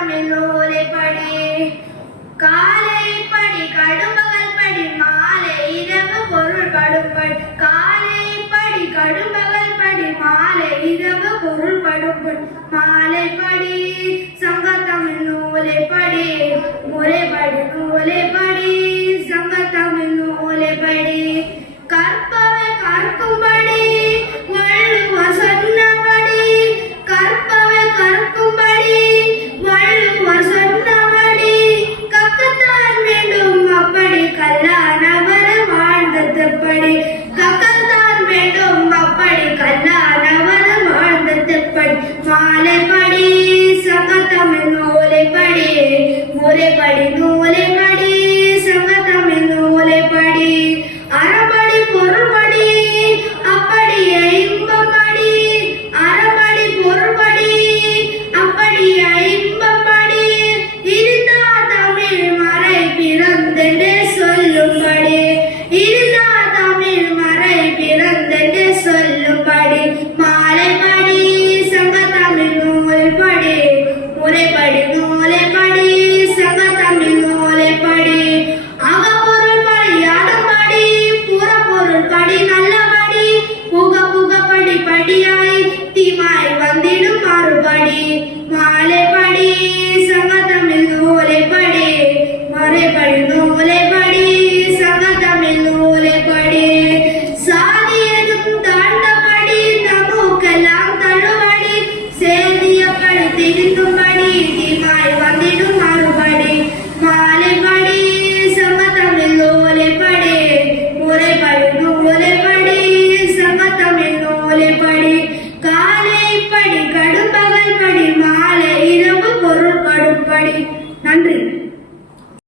தமிழ் நூலை படி காலை படி கடும்பகல் படி மாலை இரவு பொருள் படும்படி காலை படி கடும்பகல் படி மாலை இரவு பொருள் படும்படி மாலை படி சங்க தமிழ் நூலை படி முறைப்படி நூலை படி சங்க தமிழ் நூலை படி கற்பவை கற்கும்படி வள்ளுவர் சொன்னபடி கற்பவை கற்கும்படி வள்ளுவர் சொன்னபடி கக்கத்தான் வேண்டும் அப்படி கல்லானவர் வாழ்ந்ததுப்படி கக்கத்தான் வேண்டும் அப்படி கல்லானவர் வாழ்ந்ததுப்படி மாலைப்படி சங்க தமிழ் நூலை படி முறைப்படி நூலை படி சங்க தமிழ் நூலை படி அறப்படி பொருள்படி அப்படியே இன்பப்படி அறப்படி பொருள்படி அப்படியே இன்பப்படி இருந்தா தமிழ் மறை பிறந்தென்று சொல்லும்படி இருந்தா தமிழ் மறை பிறந்தென்று சொல்லும்படி மாலைப்படி சங்க தமிழ் நூல் படி முறைப்படி நூலை படி சங்க தமிழ் நூலை படி அகப்பொருள் படி அகப்படி புறப்பொருள் படி நல்லபடி புக புகப்படி படியாய் தீமாய் வந்திடும் மறுபடி மாலைப்படி சங்க தமிழ் நூலை படி முறைப்படி நூலை படி சங்க தமிழ் நூலை படி சாதியதும் தாண்டபடி நமக்கெல்லாம் தழுவடி சேதியப்படி திரிந்தும்படி தீமாய் வந்திடும் மறுபடி மாலைப்படி சங்க தமிழ் நூலை படி முறைப்படி நூலை படி சங்க தமிழ் நூலை படி காலை படி கடும்பகல் படி மாலை இரவு பொருள் படும்படி. நன்றி.